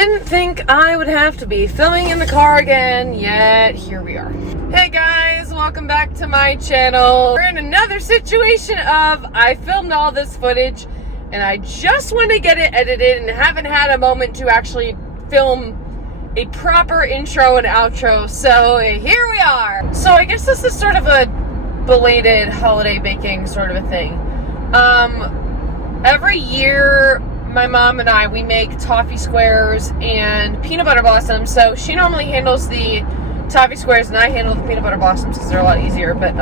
Didn't think I would have to be filming in the car again, yet here we are. Hey guys, welcome back to my channel. We're in another situation of I filmed all this footage and I just want to get it edited and haven't had a moment to actually film a proper intro and outro, so here we are. So I guess this is sort of a belated holiday baking sort of a thing. Every year my mom and I, we make toffee squares and peanut butter blossoms. So she normally handles the toffee squares and I handle the peanut butter blossoms because they're a lot easier. But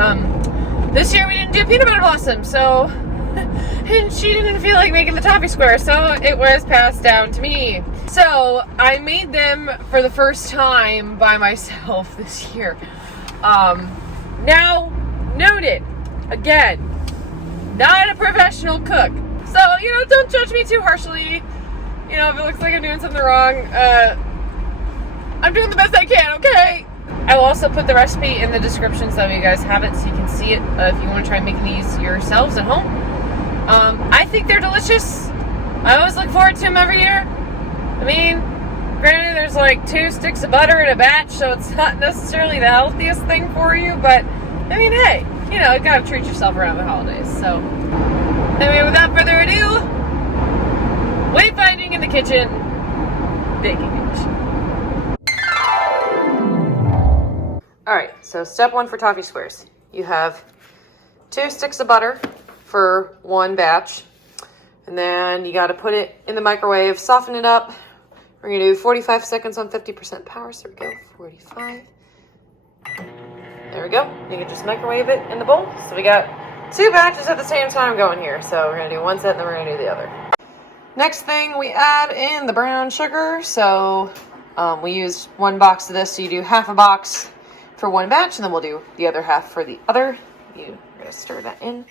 this year we didn't do peanut butter blossoms, so and she didn't feel like making the toffee squares, so it was passed down to me. So I made them for the first time by myself this year. Now, noted, again, not a professional cook. So, don't judge me too harshly. If it looks like I'm doing something wrong, I'm doing the best I can, okay? I will also put the recipe in the description so you guys have it so you can see it if you want to try making these yourselves at home. I think they're delicious. I always look forward to them every year. I mean, granted, there's like 2 sticks of butter in a batch, so it's not necessarily the healthiest thing for you, but, I mean, hey, you gotta treat yourself around the holidays, so. Anyway, without further ado, wayfinding in the kitchen, baking edition. Alright, so step 1 for toffee squares. You have 2 sticks of butter for 1 batch, and then you gotta put it in the microwave, soften it up. We're gonna do 45 seconds on 50% power, so there we go, 45. There we go, you can just microwave it in the bowl. So we got 2 batches at the same time going here. So we're gonna do 1 set and then we're gonna do the other. Next thing, we add in the brown sugar. So we used 1 box of this, so you do half a box for 1 batch, and then we'll do the other half for the other. You're gonna stir that in.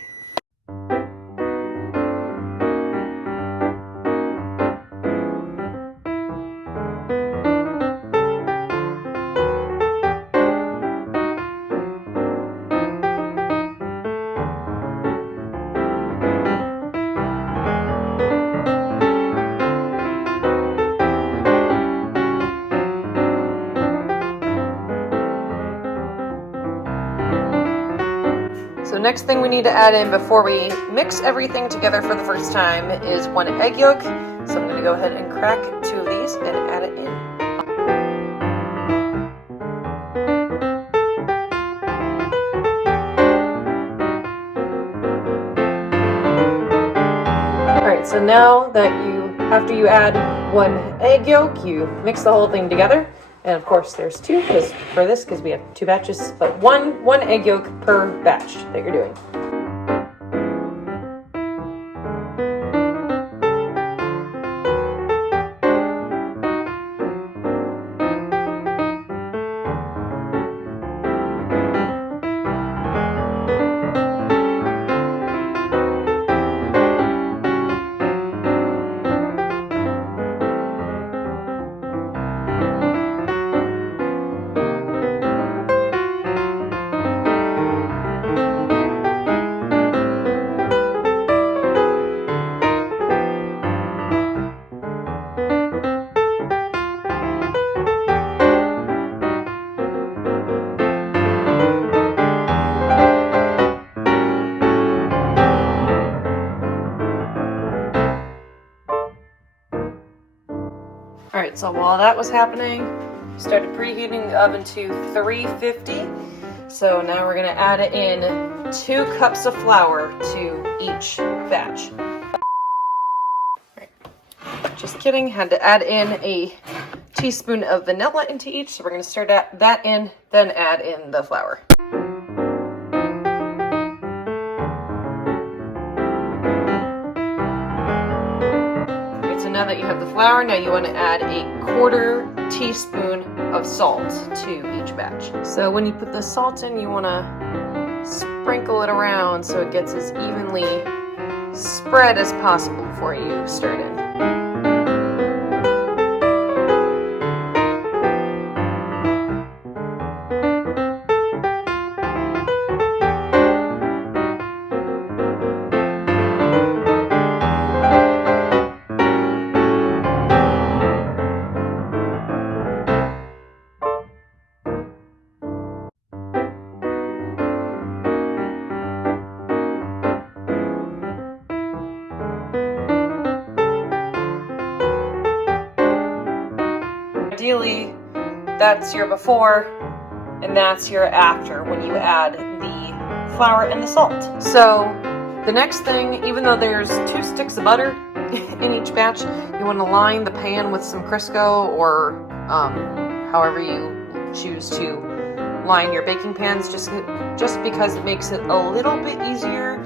So next thing we need to add in before we mix everything together for the first time is 1 egg yolk. So I'm going to go ahead and crack 2 of these and add it in. Alright, so now that after you add 1 egg yolk, you mix the whole thing together. And of course there's 2 because we have 2 batches, but one egg yolk per batch that you're doing. Alright, so while that was happening, we started preheating the oven to 350. So now we're going to add in 2 cups of flour to each batch. Right. Just kidding, had to add in a teaspoon of vanilla into each. So we're going to stir that in, then add in the flour. Now that you have the flour, now you want to add a 1/4 teaspoon of salt to each batch. So when you put the salt in, you want to sprinkle it around so it gets as evenly spread as possible before you stir it in. Ideally, that's your before and that's your after when you add the flour and the salt. So the next thing, even though there's 2 sticks of butter in each batch, you want to line the pan with some Crisco or however you choose to line your baking pans, just because it makes it a little bit easier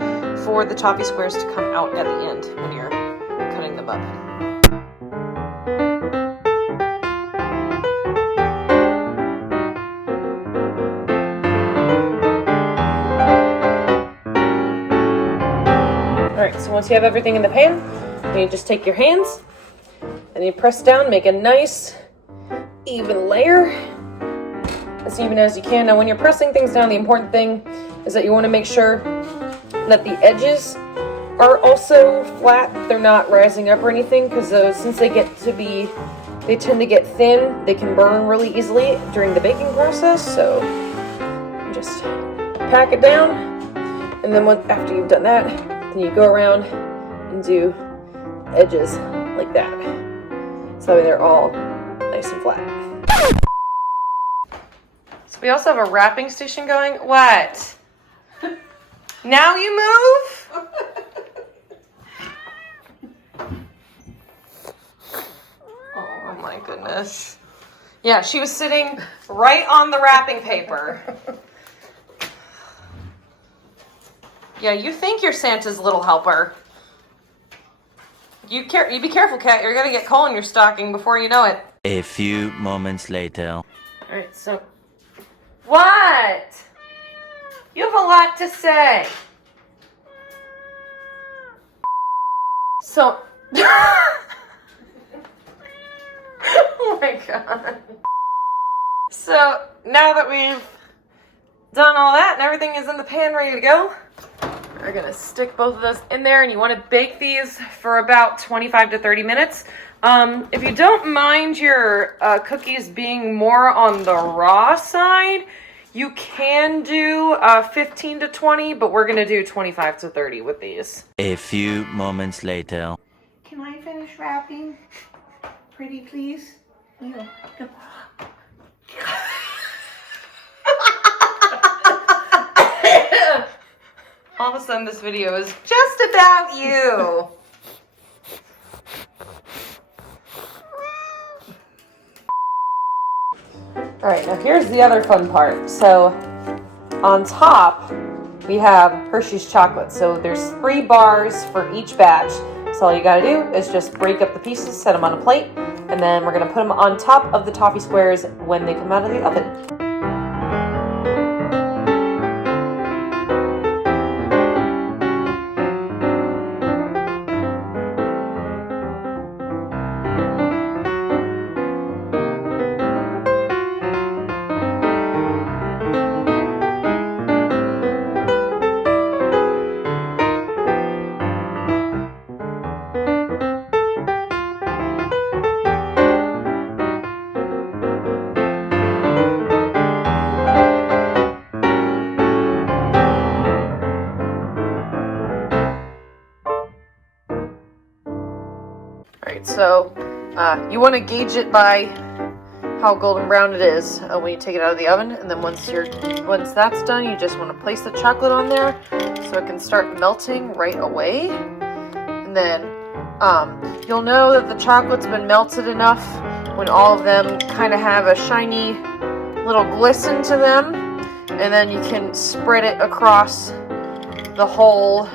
for the toffee squares to come out at the end when you're cutting them up. Alright, so once you have everything in the pan, then you just take your hands and you press down, make a nice even layer, as even as you can. Now when you're pressing things down, the important thing is that you want to make sure that the edges are also flat, they're not rising up or anything, because since they tend to get thin, they can burn really easily during the baking process. So just pack it down, and then after you've done that, then you go around and do edges like that, so they're all nice and flat. So we also have a wrapping station going. What? Now you move? Oh my goodness. Yeah, she was sitting right on the wrapping paper. Yeah, you think you're Santa's little helper. You be careful, Kat. You're gonna get coal in your stocking before you know it. A few moments later. All right, so what? You have a lot to say. So, oh my God. So now that we've done all that and everything is in the pan ready to go, we're gonna stick both of those in there, and you want to bake these for about 25 to 30 minutes. If you don't mind your cookies being more on the raw side, you can do 15 to 20, but we're gonna do 25 to 30 with these. A few moments later. Can I finish wrapping? Pretty please? Yeah. All of a sudden, this video is just about you. All right, now here's the other fun part. So on top, we have Hershey's chocolate. So there's 3 bars for each batch. So all you gotta do is just break up the pieces, set them on a plate, and then we're gonna put them on top of the toffee squares when they come out of the oven. So you want to gauge it by how golden brown it is when you take it out of the oven, and then once that's done, you just want to place the chocolate on there so it can start melting right away. And then you'll know that the chocolate's been melted enough when all of them kind of have a shiny little glisten to them, and then you can spread it across the whole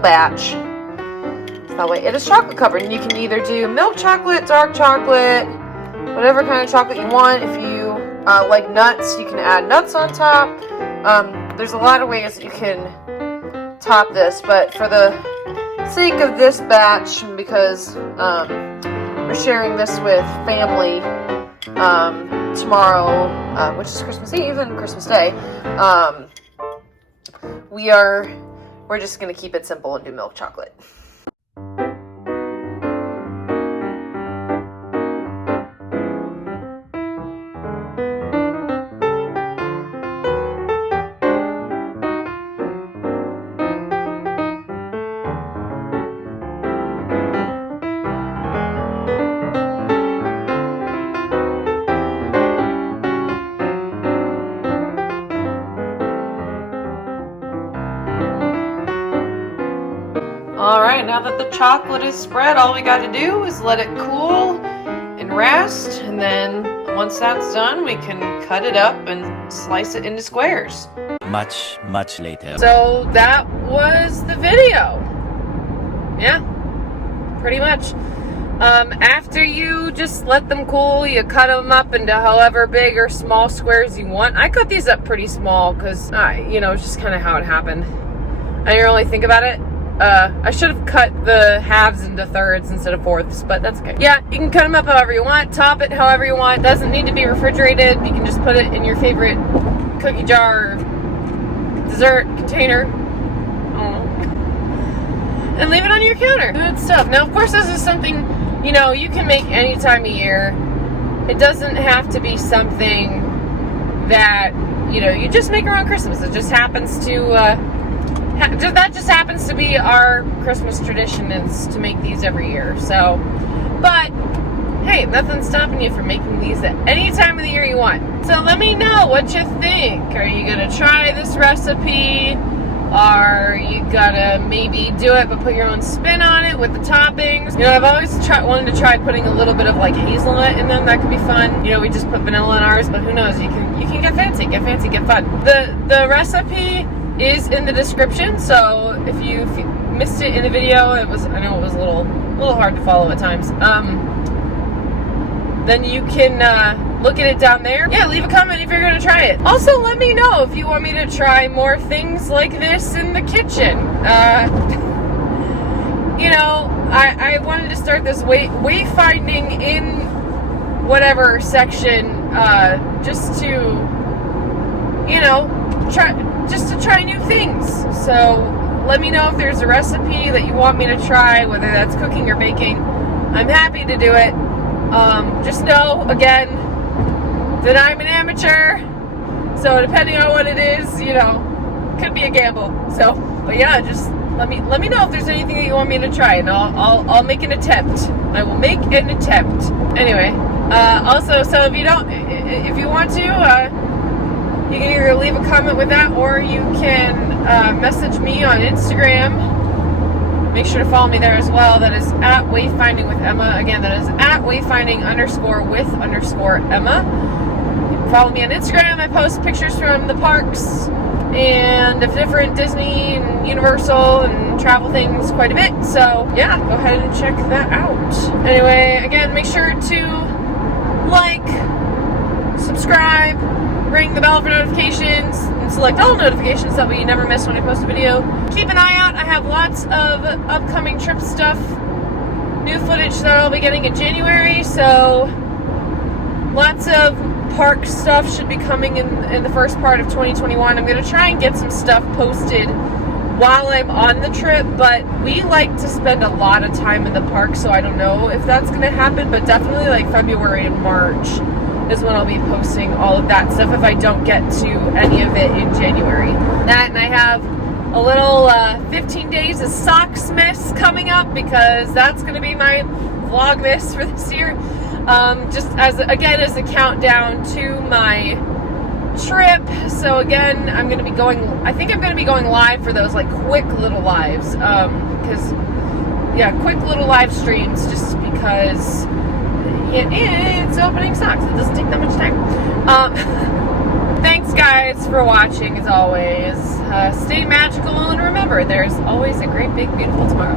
batch. That way it is chocolate covered, and you can either do milk chocolate, dark chocolate, whatever kind of chocolate you want. If you like nuts, you can add nuts on top. There's a lot of ways that you can top this, but for the sake of this batch, because we're sharing this with family tomorrow, which is Christmas Eve and Christmas Day, we're just going to keep it simple and do milk chocolate. now that the chocolate is spread, all we got to do is let it cool and rest, and then once that's done, we can cut it up and slice it into squares. Much, much later. So that was the video. Yeah, pretty much. After you just let them cool, you cut them up into however big or small squares you want. I cut these up pretty small because, it's just kind of how it happened. I didn't really think about it. I should have cut the halves into thirds instead of fourths, but that's okay. Yeah, you can cut them up however you want, top it however you want. Doesn't need to be refrigerated. You can just put it in your favorite cookie jar, dessert container, and leave it on your counter. Good stuff. Now, of course, this is something, you can make any time of year. It doesn't have to be something that, you just make around Christmas. It just happens to, that just happens to be our Christmas tradition, is to make these every year. So, but hey, nothing's stopping you from making these at any time of the year you want. So let me know what you think. Are you gonna try this recipe? Are you gonna maybe do it but put your own spin on it with the toppings? I've always wanted to try putting a little bit of like hazelnut in them. That could be fun. We just put vanilla in ours, but who knows? You can get fancy, get fun. The recipe is in the description, so if you missed it in the video, I know it was a little hard to follow at times. Then you can look at it down there. Yeah, leave a comment if you're gonna try it. Also, let me know if you want me to try more things like this in the kitchen. I wanted to start this wayfinding in whatever section, just to try new things. So let me know if there's a recipe that you want me to try, whether that's cooking or baking. I'm happy to do it. Just know, again, that I'm an amateur, so depending on what it is, could be a gamble. So, but yeah, just let me know if there's anything that you want me to try, and I'll make an attempt. I will make an attempt. Anyway, also, so if you want to, you can either leave a comment with that, or you can message me on Instagram. Make sure to follow me there as well. That is at Wayfinding with Emma. Again, that is at Wayfinding_with_Emma. You can follow me on Instagram. I post pictures from the parks and of different Disney and Universal and travel things quite a bit. So yeah, go ahead and check that out. Anyway, again, make sure to like, subscribe, ring the bell for notifications, and select all notifications, that way you never miss when I post a video. Keep an eye out. I have lots of upcoming trip stuff, new footage that I'll be getting in January, so lots of park stuff should be coming in the first part of 2021. I'm going to try and get some stuff posted while I'm on the trip, but we like to spend a lot of time in the park, so I don't know if that's going to happen, but definitely like February and March is when I'll be posting all of that stuff if I don't get to any of it in January. That, and I have a little 15 days of Socksmas coming up, because that's going to be my Vlogmas for this year. Just as a countdown to my trip. So again, I think I'm going to be going live for those like quick little lives. Quick little live streams, just because it's opening socks. It doesn't take that much time. Thanks guys for watching, as always. Stay magical, and remember, there's always a great big beautiful tomorrow.